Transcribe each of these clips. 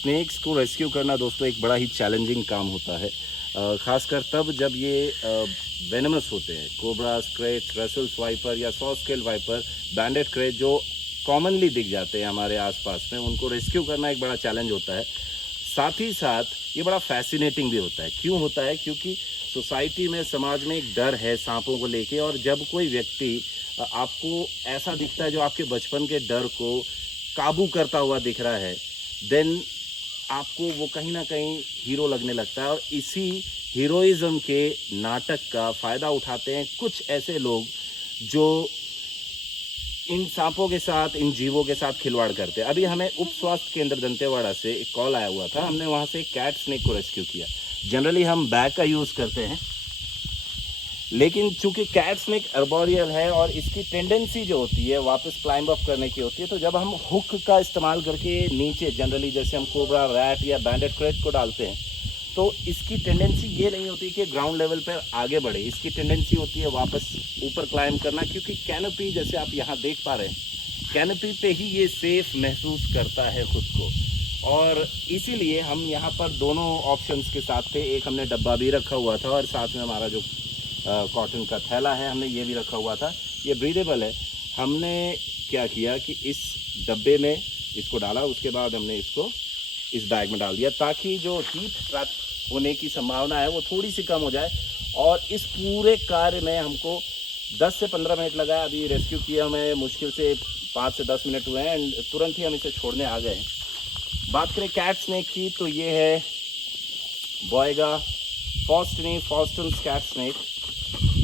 Snacks को rescue करना दोस्तों एक बड़ा ही चैलेंजिंग काम होता है, ख़ासकर तब जब ये वेनमस होते हैं। कोबरा, स्क्रेच, रसल्स वाइपर या सॉ स्केल वाइपर, बैंडेड क्रेच जो कॉमनली दिख जाते हैं हमारे आसपास में, उनको रेस्क्यू करना एक बड़ा चैलेंज होता है। साथ ही साथ ये बड़ा फैसिनेटिंग भी होता है। क्यों होता है? क्योंकि सोसाइटी में, समाज में एक डर है सांपों को लेके, और जब कोई व्यक्ति आपको ऐसा दिखता है जो आपके बचपन के डर को काबू करता हुआ दिख रहा है, देन आपको वो कहीं ना कहीं हीरो लगने लगता है। और इसी हीरोइज्म के नाटक का फ़ायदा उठाते हैं कुछ ऐसे लोग जो इन सांपों के साथ, इन जीवों के साथ खिलवाड़ करते हैं। अभी हमें उप स्वास्थ्य केंद्र दंतेवाड़ा से एक कॉल आया हुआ था, हमने वहाँ से एक कैट स्नेक को रेस्क्यू किया। जनरली हम बैग का यूज़ करते हैं, लेकिन चूंकि कैट स्नेक अर्बोरियल है और इसकी टेंडेंसी जो होती है वापस क्लाइंब अप करने की होती है, तो जब हम हुक का इस्तेमाल करके नीचे, जनरली जैसे हम कोबरा, रैट या बैंडेड क्रेच को डालते हैं, तो इसकी टेंडेंसी ये नहीं होती कि ग्राउंड लेवल पर आगे बढ़े। इसकी टेंडेंसी होती है वापस ऊपर क्लाइंब करना, क्योंकि कैनोपी, जैसे आप यहाँ देख पा रहे हैं, कैनोपी पे ही ये सेफ महसूस करता है खुद को। और इसीलिए हम यहाँ पर दोनों ऑप्शंस के साथ थे। एक हमने डब्बा भी रखा हुआ था और साथ में हमारा जो कॉटन का थैला है हमने ये भी रखा हुआ था। ये ब्रीदेबल है। हमने क्या किया कि इस डब्बे में इसको डाला, उसके बाद हमने इसको इस बैग में डाल दिया, ताकि जो हीट ट्रैप होने की संभावना है वो थोड़ी सी कम हो जाए। और इस पूरे कार्य में हमको 10 से 15 मिनट लगा। अभी रेस्क्यू किया हमें मुश्किल से 5 से 10 मिनट हुए हैं, एंड तुरंत ही हम इसे छोड़ने आ गए हैं। बात करें कैट स्नेक की, तो ये है बॉयगा फॉस्टन्स कैट स्नेक,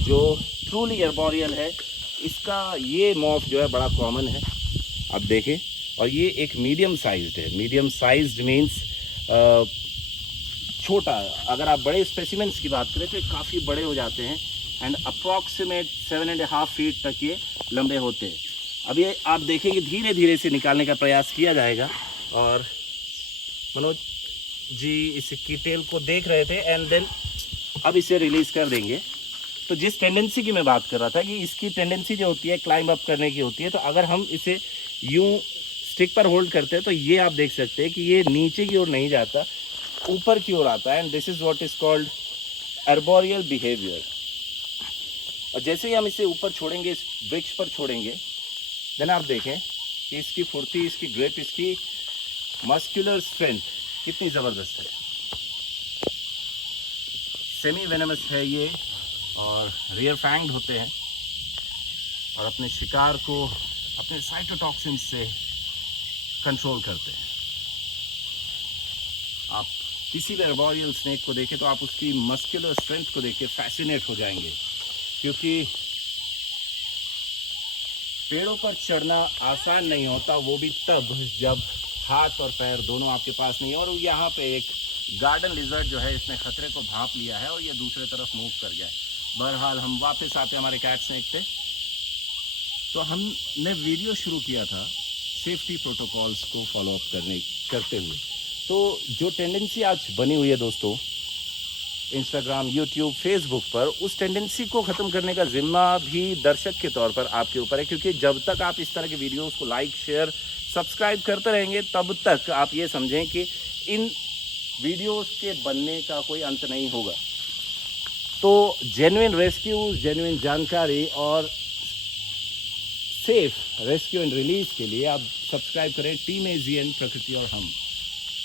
जो ट्रूली अर्बोरियल है। इसका ये मॉफ जो है बड़ा कॉमन है, आप देखें। और ये एक मीडियम साइज्ड है। मीडियम साइज्ड मीन्स छोटा। अगर आप बड़े स्पेसिमेंट्स की बात करें तो ये काफ़ी बड़े हो जाते हैं, एंड अप्रॉक्सीमेट 7.5 फीट तक ये लंबे होते हैं। अब ये आप देखेंगे धीरे धीरे से निकालने का प्रयास किया जाएगा। और मनोज जी इसकी टेल को देख रहे थे, एंड देन अब इसे रिलीज़ कर देंगे। तो जिस टेंडेंसी की मैं बात कर रहा था कि इसकी टेंडेंसी जो होती है क्लाइंब अप करने की होती है, तो अगर हम इसे यूं स्टिक पर होल्ड करते हैं तो ये आप देख सकते हैं कि ये नीचे की ओर नहीं जाता, ऊपर की ओर आता है। And this is what is called arboreal behaviour. और जैसे ही हम इसे ऊपर छोड़ेंगे, इस वृक्ष पर छोड़ेंगे, देन आप देखें कि इसकी फुर्ती, इसकी ग्रिप, इसकी मस्कुलर स्ट्रेंथ कितनी ज़बरदस्त है। सेमी वेनमस है ये, और रियर फैंग्ड होते हैं, और अपने शिकार को अपने साइटोटॉक्सिन से कंट्रोल करते हैं। आप किसी भी अर्बोरियल स्नेक को देखें तो आप उसकी मस्कुलर स्ट्रेंथ को देख के फैसिनेट हो जाएंगे, क्योंकि पेड़ों पर चढ़ना आसान नहीं होता, वो भी तब जब हाथ और पैर दोनों आपके पास नहीं है। और यहाँ पे एक गार्डन लिजर्ड जो है, इसने खतरे को भांप लिया है और ये दूसरे तरफ मूव कर गया है। बहरहाल हम वापस आते हमारे कैट स्नेक पे। तो हमने वीडियो शुरू किया था सेफ्टी प्रोटोकॉल्स को फॉलो अप करते हुए। तो जो टेंडेंसी आज बनी हुई है दोस्तों इंस्टाग्राम, यूट्यूब, फेसबुक पर, उस टेंडेंसी को ख़त्म करने का जिम्मा भी दर्शक के तौर पर आपके ऊपर है। क्योंकि जब तक आप इस तरह के वीडियोस को लाइक, शेयर, सब्सक्राइब करते रहेंगे, तब तक आप ये समझें कि इन वीडियोस के बनने का कोई अंत नहीं होगा। तो जेन्युइन रेस्क्यू, जेन्युइन जानकारी और सेफ रेस्क्यू एंड रिलीज के लिए आप सब्सक्राइब करें टीम एजीएन, प्रकृति और हम।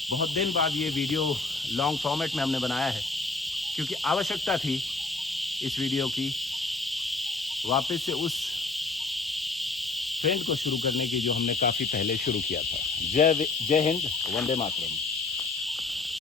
बहुत दिन बाद ये वीडियो लॉन्ग फॉर्मेट में हमने बनाया है, क्योंकि आवश्यकता थी इस वीडियो की वापस से उस ट्रेंड को शुरू करने की जो हमने काफ़ी पहले शुरू किया था। जय हिंद, वंदे मातरम।